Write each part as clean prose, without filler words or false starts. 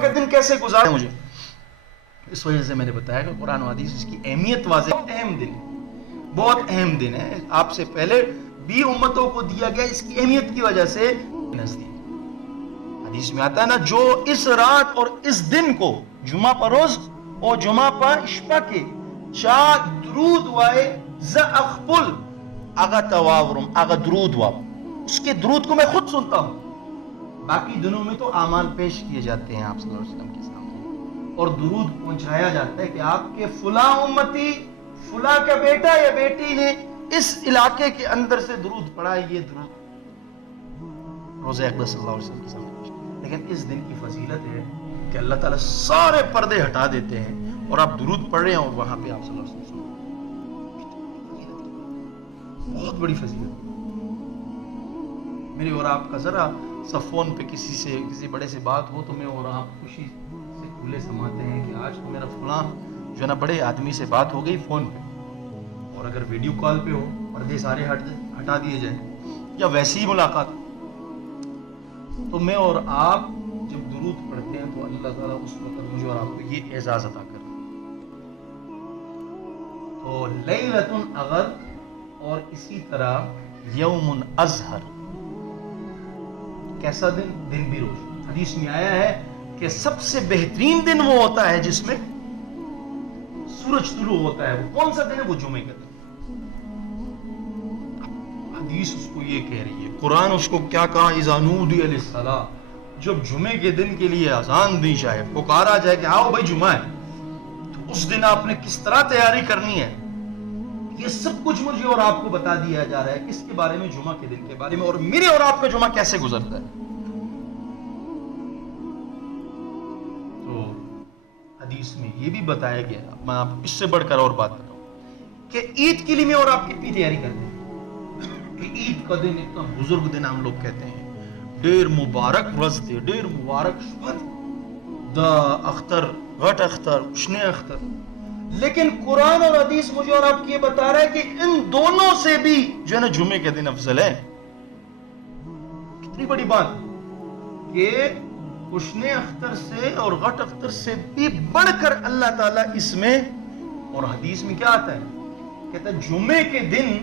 کے دن کیسے گزارے مجھے. اس وجہ سے میں نے بتایا کہ قرآن و حدیث اس کی اہمیت واضح. بہت اہم دن ہے, بہت اہم دن ہے. آپ سے پہلے بھی امتوں کو دیا گیا اس کی اہمیت کی وجہ سے. نزدیک حدیث میں آتا ہے نا, جو اس رات اور اس دن کو جمعہ پر روز اور جمعہ پر اشپا کے چا درود وائے ز اخبل اگا تواورم اگا درود وا, اس کے درود کو میں خود سنتا ہوں. باقی دنوں میں تو اعمال پیش کیے جاتے ہیں آپ صلی اللہ علیہ وسلم کے سامنے اور درود پہنچایا جاتا ہے کہ آپ کے فلاں امتی فلاں کا بیٹا یا بیٹی نے اس علاقے کے اندر سے درود پڑھا, یہ درود روزہ اقدس صلی اللہ علیہ وسلم کے سامنے. لیکن اس دن کی فضیلت ہے کہ اللہ تعالیٰ سارے پردے ہٹا دیتے ہیں اور آپ درود پڑھ رہے ہیں اور وہاں پہ آپ صلی اللہ علیہ وسلم. بہت بڑی فضیلت. میری اور آپ کا ذرا سب فون پہ کسی بڑے سے بات ہو تو میں اور آپ خوشی سے کھلے سماتے ہیں کہ آج تو میرا فلاں جو ہے نا بڑے آدمی سے بات ہو گئی فون پہ. اور اگر ویڈیو کال پہ ہو پردے سارے ہٹا دیے جائیں یا ویسی ہی ملاقات, تو میں اور آپ جب درود پڑھتے ہیں تو اللہ تعالیٰ اس وقت مجھے اور آپ کو یہ اعزاز عطا کر. تو لیلۃ اغر اور اسی طرح یوم ازہر, کیسا دن؟ دن بھی روز. حدیث میں آیا ہے کہ سب سے بہترین دن وہ ہوتا ہے جس میں سورج طلوع ہوتا ہے. وہ کون سا دن ہے؟ وہ جمعے کا دن. حدیث اس کو یہ کہہ رہی ہے, قرآن اس کو کیا کہا؟ اذا نودی للصلاۃ, جب جمعے کے دن کے لیے اذان دی جائے, پکارا جائے کہ آؤ بھائی جمعہ ہے, تو اس دن آپ نے کس طرح تیاری کرنی ہے. یہ سب کچھ مجھے اور آپ کو بتا دیا جا رہا ہے کس کے بارے میں؟ جمعہ کے دن کے بارے میں, اور میرے اور آپ کا جمعہ کیسے گزرتا ہے. تو حدیث میں یہ بھی بتایا گیا, میں آپ اس سے بڑھ کر اور بات کر رہا ہوں کہ عید کے لیے میں اور آپ کتنی تیاری کرتے ہیں. عید کا دن اتنا بزرگ دن ہم لوگ کہتے ہیں, ڈیر مبارک رز دے, ڈیر مبارک شبہ دا اختر غٹ اختر اشنے اختر. لیکن قرآن اور حدیث مجھے اور آپ کی یہ بتا رہا ہے کہ ان دونوں سے بھی جو ہے نا جمعے کے دن افضل ہے. کتنی بڑی بات کہ اشنے اختر سے اور غٹ اختر سے بھی بڑھ کر اللہ تعالیٰ اس میں. اور حدیث میں کیا آتا ہے؟ کہتا ہے جمعے کے دن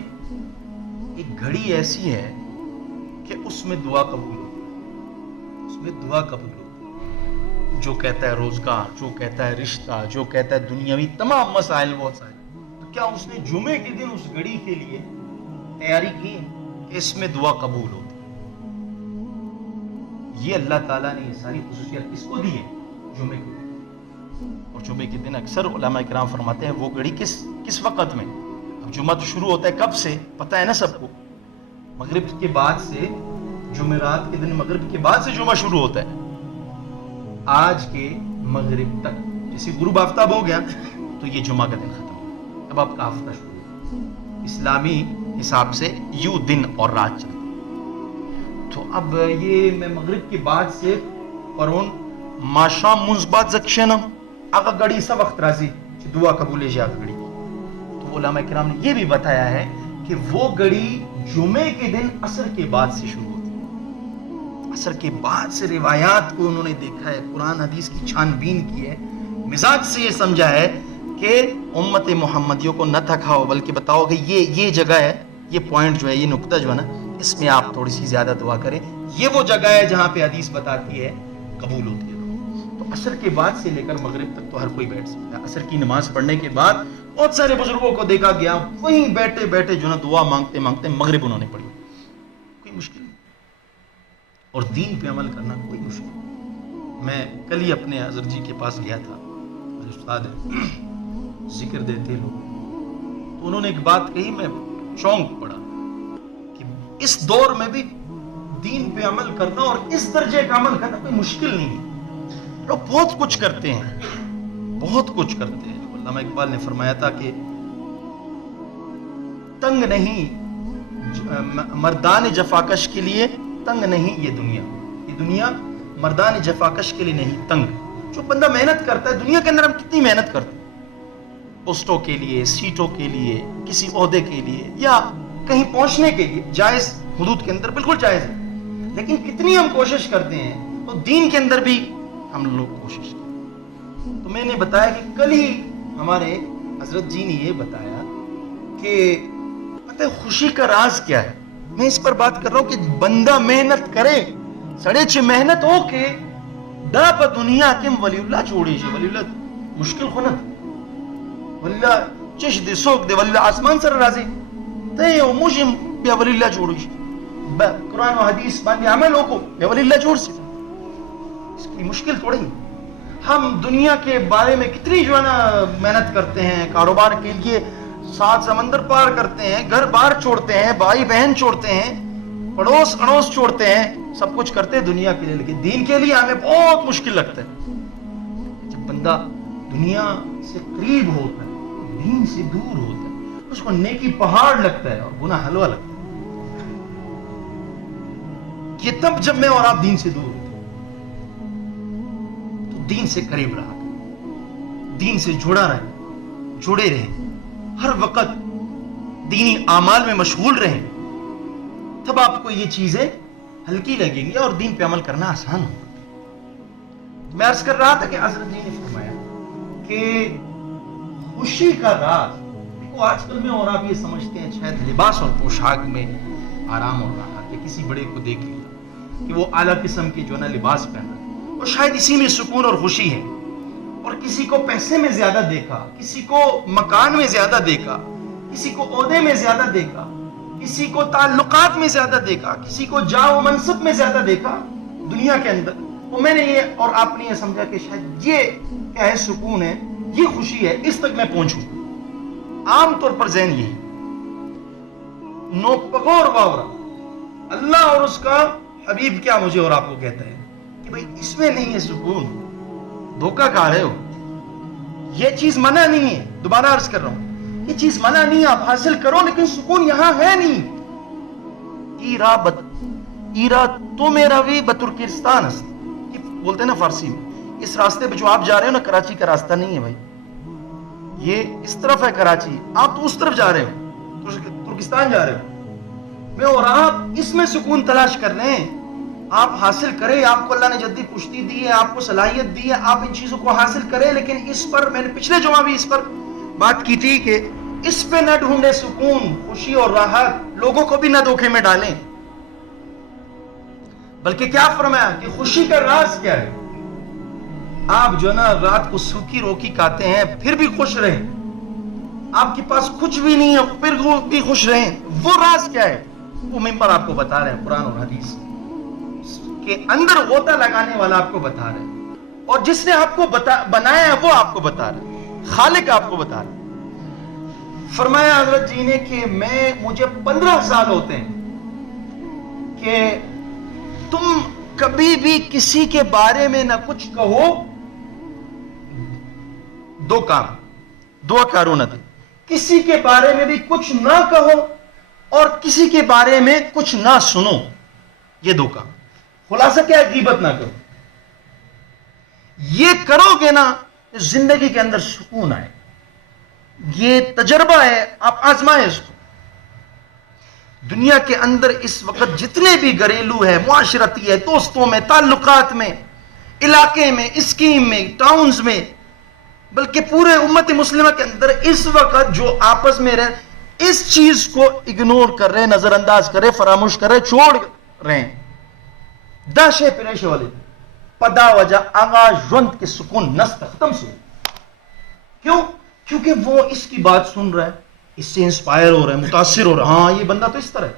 ایک گھڑی ایسی ہے کہ اس میں دعا قبول ہوتی ہے, اس میں دعا قبول ہوتی ہے. جو کہتا ہے روزگار, جو کہتا ہے رشتہ, جو کہتا ہے دنیاوی تمام مسائل بہت سارے, تو کیا اس نے جمعے کے دن اس گھڑی کے لیے تیاری کی کہ اس میں دعا قبول ہوتی ہے. یہ اللہ تعالیٰ نے یہ ساری خصوصیات کس کو دی ہے؟ جمعے کے دن. اور جمعے کے دن اکثر علماء کرام فرماتے ہیں وہ گھڑی کس وقت میں؟ جمعہ تو شروع ہوتا ہے کب سے؟ پتہ ہے نا سب کو, مغرب کے بعد سے. جمعرات کے دن مغرب کے بعد سے جمعہ شروع ہوتا ہے, آج کے مغرب تک. جیسے غروب آفتاب ہو گیا تو یہ جمعہ کا دن ختم, اب آپ کا ہفتہ شروع ہوتا. اسلامی حساب سے یوں دن اور رات چلتا. تو اب یہ میں مغرب کے بعد سے پرون ماشام منزبات زکشنم اگر گڑی سا وقت راضی دعا قبول جا گڑی. علماء کرام نے یہ بھی بتایا ہے کہ وہ گھڑی جمعے کے دن عصر کے بعد سے شروع ہوتی ہے. عصر کے بعد سے روایات کو انہوں نے دیکھا ہے, قرآن حدیث کی چھان بین کی ہے, مزاج سے یہ سمجھا ہے کہ امت محمدیوں کو نہ تھکاؤ بلکہ بتاؤ کہ یہ جگہ ہے, یہ پوائنٹ جو ہے, یہ نقطہ جو ہے نا, اس میں آپ تھوڑی سی زیادہ دعا کریں. یہ وہ جگہ ہے جہاں پہ حدیث بتاتی ہے قبول ہوتی ہے. تو عصر کے بعد سے لے کر مغرب تک تو ہر کوئی بیٹھ سکتا ہے. عصر کی نماز پڑھنے کے بعد بہت سارے بزرگوں کو دیکھا گیا وہیں بیٹھے بیٹھے جو نا دعا مانگتے مانگتے مغرب انہوں نے پڑھی. کوئی مشکل نہیں, اور دین پہ عمل کرنا کوئی مشکل نہیں. میں کل ہی اپنے حضرت جی کے پاس گیا تھا, استاد ذکر دیتے لوگ, تو انہوں نے ایک بات کہی, میں چونک پڑا کہ اس دور میں بھی دین پہ عمل کرنا اور اس درجے کا عمل کرنا کوئی مشکل نہیں ہے. لوگ بہت کچھ کرتے ہیں, بہت کچھ کرتے ہیں. علامہ اقبال نے فرمایا تھا کہ تنگ نہیں مردان جفاکش کے لیے, تنگ نہیں یہ دنیا مردان جفاکش کے لیے نہیں تنگ. جو بندہ محنت کرتا ہے, دنیا کے اندر ہم کتنی محنت کرتے ہیں پوسٹوں کے لیے, سیٹوں کے لیے, کسی عہدے کے لیے یا کہیں پہنچنے کے لیے, جائز حدود کے اندر بالکل جائز ہے, لیکن کتنی ہم کوشش کرتے ہیں. تو دین کے اندر بھی ہم لوگ کوشش کریں. تو میں نے بتایا کہ کل ہی ہمارے حضرت جی نے یہ بتایا کہ پتہ ہے خوشی کا راز کیا ہے. میں اس پر بات کر رہا ہوں کہ بندہ محنت کرے سڑے چھ محنت ہو کے دا پا دنیا کم ولی اللہ چھوڑے چھے. ولی اللہ مشکل خونت ولی اللہ چش دے سوک دے ولی اللہ آسمان سر رازے تے او مجھم بیا ولی اللہ چھوڑے چھے. قرآن و حدیث باندے عمل ہو کو بیا ولی اللہ چھوڑ سے. اس کی مشکل تھوڑی. ہم دنیا کے بارے میں کتنی جو ہے نا محنت کرتے ہیں, کاروبار کے لیے 7 سمندر پار کرتے ہیں, گھر بار چھوڑتے ہیں, بھائی بہن چھوڑتے ہیں, پڑوس اڑوس چھوڑتے ہیں, سب کچھ کرتے ہیں دنیا کے لیے, لیکن دین کے لیے ہمیں بہت مشکل لگتا ہے. جب بندہ دنیا سے قریب ہوتا ہے, دین سے دور ہوتا ہے, اس کو نیکی پہاڑ لگتا ہے اور گناہ حلوہ لگتا ہے. یہ تب جب میں اور آپ دین سے دور ہوتے تو دین سے قریب رہا, دین سے جڑے رہیں, ہر وقت دینی اعمال میں مشغول رہیں, تب آپ کو یہ چیزیں ہلکی لگیں گی اور دین پہ عمل کرنا آسان ہوگا. میں عرض کر رہا تھا کہ حضرت جی نے فرمایا کہ خوشی کا راز دیکھو, آج کل میں اور آپ یہ سمجھتے ہیں شاید لباس اور پوشاک میں آرام اور راحت, یا کسی بڑے کو دیکھ لیا کہ وہ اعلیٰ قسم کی جو ہے نا لباس پہنا ہے اور شاید اسی میں سکون اور خوشی ہے, اور کسی کو پیسے میں زیادہ دیکھا, کسی کو مکان میں زیادہ دیکھا, کسی کو عہدے میں زیادہ دیکھا, کسی کو تعلقات میں زیادہ دیکھا, کسی کو جاہ و منصب میں زیادہ دیکھا دنیا کے اندر. تو میں نے یہ اور آپ نے یہ سمجھا کہ شاید یہ کیا ہے, سکون ہے, یہ خوشی ہے, اس تک میں پہنچوں. عام طور پر ذہن یہی نو پگور واورا اللہ اور اس کا حبیب کیا مجھے اور آپ کو کہتا ہے کہ بھئی اس میں نہیں ہے سکون, دھوکہ کھا رہے ہو, یہ چیز منع نہیں ہے. دوبارہ عرض کر رہا ہوں, یہ چیز منع نہیں ہے, آپ حاصل کرو, لیکن سکون یہاں ہے نہیں. ایرا تو میرا بھی بترکستان است, بولتے ہیں نا فارسی میں, اس راستے پہ جو آپ جا رہے ہو نا کراچی کا راستہ نہیں ہے بھائی, یہ اس طرف ہے کراچی, آپ تو اس طرف جا رہے ہو, ترکستان جا رہے ہو. میں اور آپ اس میں سکون تلاش کر رہے ہیں, آپ حاصل کریں, آپ کو اللہ نے جدی پشتی دی ہے, آپ کو صلاحیت دی ہے, آپ ان چیزوں کو حاصل کریں, لیکن اس پر میں نے پچھلے جمعہ بھی اس پر بات کی تھی کہ اس پہ نہ ڈھونڈے سکون, خوشی اور راحت, لوگوں کو بھی نہ دھوکے میں ڈالیں, بلکہ کیا فرمایا کہ خوشی کا راز کیا ہے. آپ جو نا رات کو سوکھی روکی کھاتے ہیں پھر بھی خوش رہیں, آپ کے پاس کچھ بھی نہیں ہے پھر بھی خوش رہیں, وہ راز کیا ہے, وہ ممبر آپ کو بتا رہے ہیں, قرآن اور حدیث کے اندر غوطہ لگانے والا آپ کو بتا رہے ہیں, اور جس نے آپ کو بنایا ہے وہ آپ کو بتا رہا ہے, خالق آپ کو بتا رہا ہے. فرمایا حضرت جی نے کہ مجھے 15 سال ہوتے ہیں کہ تم کبھی بھی کسی کے بارے میں نہ کچھ کہو, دو کاروں نہ دے, کسی کے بارے میں بھی کچھ نہ کہو اور کسی کے بارے میں کچھ نہ سنو. یہ دو کام. خلاصہ کیا ہے, غیبت نہ کرو. یہ کرو گے نا زندگی کے اندر سکون آئے. یہ تجربہ ہے, آپ آزمائیں اس کو. دنیا کے اندر اس وقت جتنے بھی گھریلو ہے, معاشرتی ہے, دوستوں میں, تعلقات میں, علاقے میں, اسکیم میں, ٹاؤنز میں, بلکہ پورے امت مسلمہ کے اندر اس وقت جو آپس میں رہ اس چیز کو اگنور کر رہے, نظر انداز کر رہے, فراموش کر رہے, چھوڑ رہے ہیں. داشے پریشے والے پدا وجہ آغاز ژوند کے سکون نست ختم سے. کیوں؟ کیونکہ وہ اس کی بات سن رہا ہے, اس سے انسپائر ہو رہا ہے, متاثر ہو رہا ہے, ہاں یہ بندہ تو اس طرح ہے,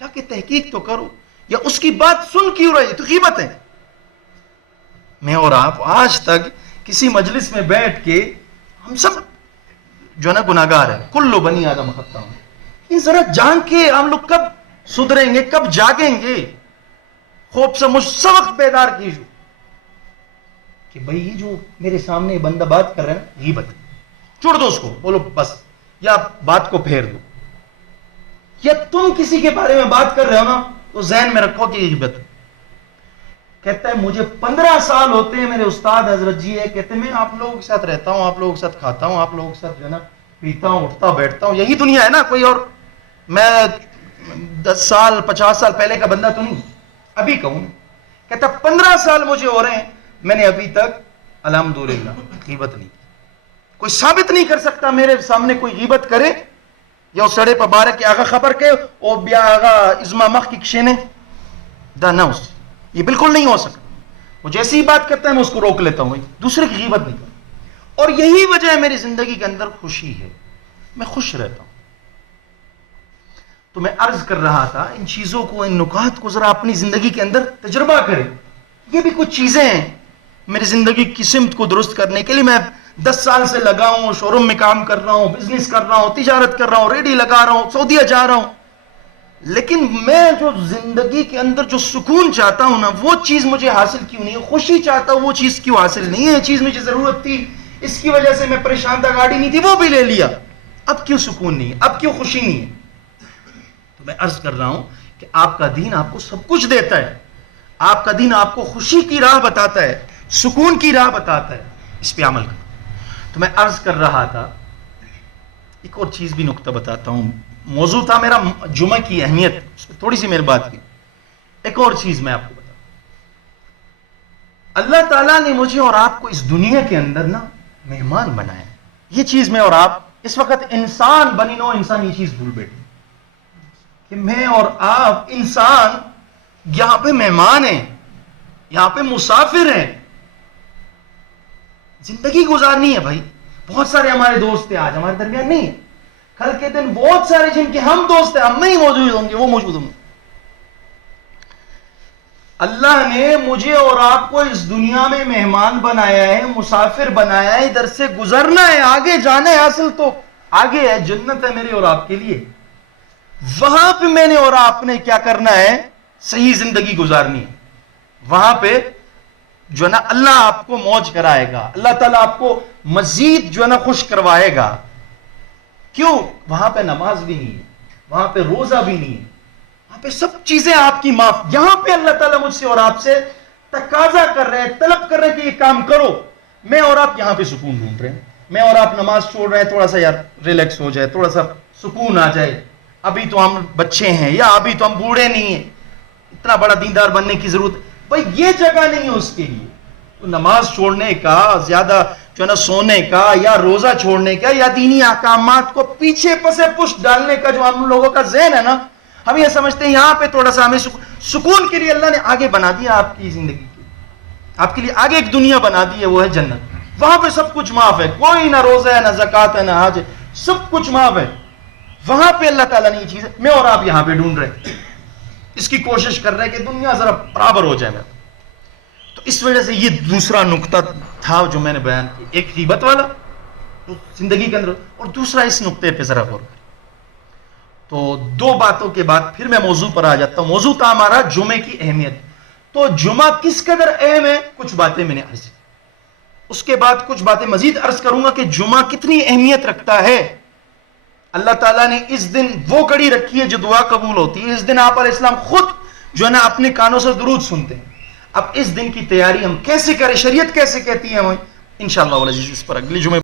جا کے تحقیق تو کرو, یا اس کی بات سن کیوں رہی, تو غیبت ہے. میں اور آپ آج تک کسی مجلس میں بیٹھ کے ہم سب جو ہے نا گناہگار ہے, کلو بنی آدم خطا. یہ ذرا جان کے ہم لوگ کب سدھریں گے, کب جاگیں گے, خوب سے مجھ سبق بیدار کیجو کہ بھئی یہ جو میرے سامنے بندہ بات کر رہا ہے غیبت, چھوڑ دو اس کو, بولو بس, یا بات کو پھیر دو. یا تم کسی کے بارے میں بات کر رہے ہو نا تو ذہن میں رکھو کہ غیبت. کہتا ہے مجھے 15 سال ہوتے ہیں, میرے استاد حضرت جی ہے, کہتے ہیں میں آپ لوگوں کے ساتھ رہتا ہوں, آپ لوگوں کے ساتھ کھاتا ہوں, آپ لوگوں کے ساتھ جو ہے نا پیتا ہوں, اٹھتا بیٹھتا ہوں, یہی دنیا ہے نا, کوئی اور میں 10 سال 50 سال پہلے کا بندہ تو نہیں, ابھی کہوں. کہتا 15 سال مجھے ہو رہے ہیں, میں نے ابھی تک الحمدللہ غیبت نہیں کی. کوئی ثابت نہیں کر سکتا میرے سامنے کوئی غیبت کرے یا سڑے پہ بارہ کے آگا خبر کے او بیا آگا ازما مخ کی کشینے دا نہ اس یہ بالکل نہیں ہو سکتا. وہ جیسی بات کرتا ہے میں اس کو روک لیتا ہوں, دوسرے کی غیبت نہیں کرتا. اور یہی وجہ ہے میری زندگی کے اندر خوشی ہے, میں خوش رہتا ہوں. تو میں عرض کر رہا تھا ان چیزوں کو, ان نکات کو ذرا اپنی زندگی کے اندر تجربہ کریں. یہ بھی کچھ چیزیں ہیں میری زندگی کی سمت کو درست کرنے کے لیے. میں 10 سال سے لگا ہوں, شو روم میں کام کر رہا ہوں, بزنس کر رہا ہوں, تجارت کر رہا ہوں, ریڈی لگا رہا ہوں, سعودیہ جا رہا ہوں. لیکن میں جو زندگی کے اندر جو سکون چاہتا ہوں نا, وہ چیز مجھے حاصل کیوں نہیں ہے؟ خوشی چاہتا ہوں, وہ چیز کیوں حاصل نہیں ہے؟ یہ چیز مجھے ضرورت تھی, اس کی وجہ سے میں پریشان تھا, گاڑی نہیں تھی وہ بھی لے لیا, اب کیوں سکون نہیں ہے؟ اب کیوں خوشی نہیں ہے؟ تو میں عرض کر رہا ہوں کہ آپ کا دین آپ کو سب کچھ دیتا ہے. آپ کا دین آپ کو خوشی کی راہ بتاتا ہے, سکون کی راہ بتاتا ہے, اس پہ عمل کرو. تو میں عرض کر رہا تھا, ایک اور چیز بھی نکتہ بتاتا ہوں. موضوع تھا میرا جمعہ کی اہمیت, اس پہ تھوڑی سی میری بات کی. ایک اور چیز میں آپ کو بتاتا ہوں. اللہ تعالیٰ نے مجھے اور آپ کو اس دنیا کے اندر نا مہمان بنایا. یہ چیز میں اور آپ اس وقت انسان بنی نو انسان یہ چیز بھول بیٹھے کہ میں اور آپ انسان یہاں پہ مہمان ہیں, یہاں پہ مسافر ہیں. زندگی گزارنی ہے بھائی. بہت سارے ہمارے دوست ہیں, آج ہمارے درمیان نہیں ہے, کل کے دن بہت سارے جن کے ہم دوست ہیں, ہم نہیں موجود ہوں گے, وہ موجود ہوں گے. اللہ نے مجھے اور آپ کو اس دنیا میں مہمان بنایا ہے, مسافر بنایا ہے, ادھر سے گزرنا ہے, آگے جانا ہے. اصل تو آگے ہے, جنت ہے میرے اور آپ کے لیے. وہاں پہ میں نے اور آپ نے کیا کرنا ہے؟ صحیح زندگی گزارنی ہے. وہاں پہ جو ہے نا اللہ آپ کو موج کرائے گا, اللہ تعالیٰ آپ کو مزید جو ہے نا خوش کروائے گا. کیوں؟ وہاں پہ نماز بھی نہیں ہے, وہاں پہ روزہ بھی نہیں ہے, وہاں پہ سب چیزیں آپ کی معاف. یہاں پہ اللہ تعالیٰ مجھ سے اور آپ سے تقاضا کر رہے ہیں, طلب کر رہے ہیں کہ یہ کام کرو. میں اور آپ یہاں پہ سکون ڈھونڈ رہے ہیں, میں اور آپ نماز چھوڑ رہے ہیں, تھوڑا سا یار ریلیکس ہو جائے, تھوڑا سا سکون آ جائے. ابھی تو ہم بچے ہیں یا ابھی تو ہم بوڑھے نہیں ہیں, اتنا بڑا دیندار بننے کی ضرورت. بھائی یہ جگہ نہیں ہے اس کے لیے. نماز چھوڑنے کا, زیادہ جو ہے نا سونے کا, یا روزہ چھوڑنے کا, یا دینی احکامات کو پیچھے پسے پش ڈالنے کا جو ہم لوگوں کا ذہن ہے نا, ہم یہ سمجھتے ہیں یہاں پہ تھوڑا سا ہمیں سکون کے لیے اللہ نے آگے بنا دیا آپ کی زندگی کے, آپ کے لیے آگے ایک دنیا بنا دی ہے, وہ ہے جنت. وہاں پہ سب کچھ معاف ہے, کوئی نہ روزہ ہے, نہ زکوٰۃ ہے, نہ حج ہے, سب کچھ معاف ہے. وہاں پہ اللہ تعالیٰ نے یہ چیز, میں اور آپ یہاں پہ ڈھونڈ رہے ہیں, اس کی کوشش کر رہے ہیں کہ دنیا ذرا برابر ہو جائے. تو اس وجہ سے یہ دوسرا نقطہ تھا جو میں نے بیان کیا, ایک غیبت والا زندگی کے اندر, اور دوسرا اس نقطے پہ ذرا غور کریں. تو 2 باتوں کے بعد پھر میں موضوع پر آ جاتا ہوں. موضوع تھا ہمارا جمعے کی اہمیت. تو جمعہ کس قدر اہم ہے, کچھ باتیں میں نے عرض کی. اس کے بعد کچھ باتیں مزید عرض کروں گا کہ جمعہ کتنی اہمیت رکھتا ہے. اللہ تعالیٰ نے اس دن وہ گھڑی رکھی ہے جو دعا قبول ہوتی ہے. اس دن آپ علیہ السلام خود جو ہے نا اپنے کانوں سے درود سنتے ہیں. اب اس دن کی تیاری ہم کیسے کریں, شریعت کیسے کہتی ہے ہمیں, انشاءاللہ اس پر اگلی جمعے